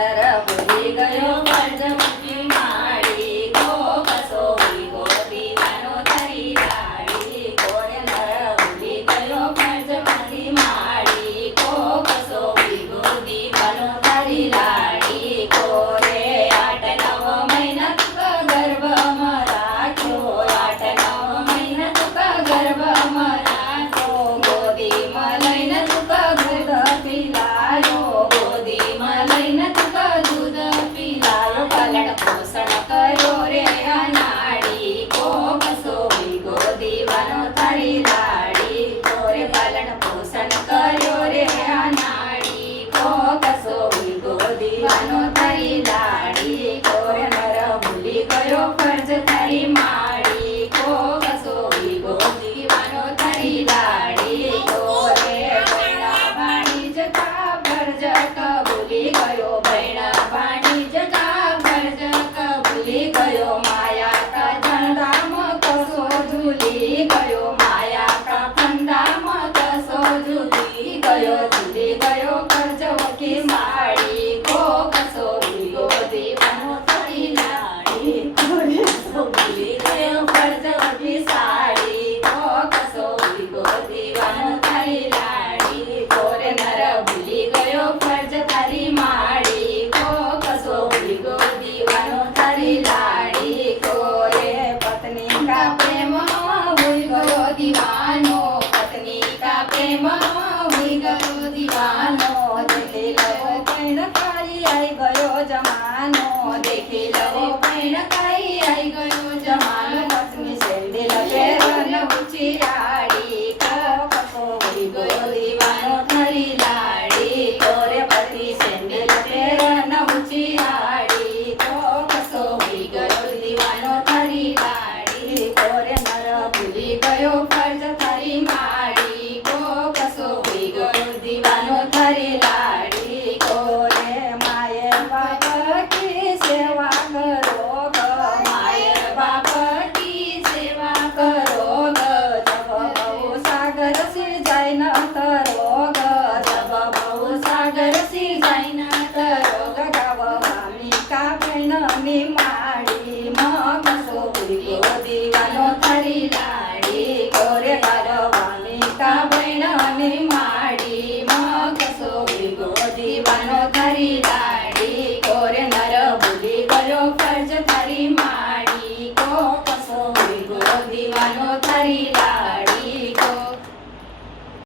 ભૂલી ગયો ફરજ માડી ગો કસો ગો દીવાનો તારી લાડી કોરે નર ભૂલી ગયો ફરજ માડી ગો કસો ગો દીવાનો તારી લાડી કોરે 8-9 મહિના તુકા ગર્ભમાં રાખ્યો 8-9 મહિના તુકા ગર્ભમાં રાખ્યો ગોદીમાં લઈને તુકા દૂધ પીલાયો ગોદીમાં લઈને પોષણ કર્યો રે અનાડી કો કસો ગો દીવાનો તારી લાડી કોરે પાલન પોષણ કર્યો રે અનાડી કો કસો ગો દીવાનો તારી લાડી કોરે નર ભૂલી ગયો ફરજ તારી માડી કો કસો ગો દીવાનો તારી લાડી કોરે ભૈણા ભાણી જતા ફરજ ભૂલી ગયો ભૈણા ભાણી જતા ભૂલી ગયો માયા કા ધંધામ કસો ઝૂલી ગયો માયા કા ધંધામ કસો ઝૂલી ગયો કરજવકી માડી કો કસો ગો દીવાનો તારી લાડી કોરે ભૂલી ગયો કરજવકી સાડી કો કસો ગો દીવાનો તારી લાડી કોરે નર ભૂલી ગયો ફરજ તારી માડી કો કસો ગો દીવાનો તારી લાડી કોરે પત્ની કા પ્રેમ હુઈ ગયો દીવાનો પત્ની કા પ્રેમ હુઈ ગયો દીવાનો દેખી લો પૈણ કાઈ આઈ ગયો જમાનો દેખી લો પૈણ કાઈ આઈ ગયો જમાનો પત્ની સેન્ડલ પહેરન ઊંચી આડી કસો ગો દીવાનો તારી લાડી કોરે પતિ સેન્ડલ પહેરન ઊંચી આડી કસો ગો દીવાનો તારી લાડી કોરે નર ભૂલી ગયો ફરજ તારી માડી કો કસો ગો દીવાનો તારી લાડી કોરે માયે બાપ કી સેવા કરો ગ માયે બાપ કી સેવા કરો ગ જબ બહુ સાગર સિર જાય ન તરો ગ જબ બહુ સાગર સિર જાય ન તરો ગ ગાવ મામી કા બહેન ની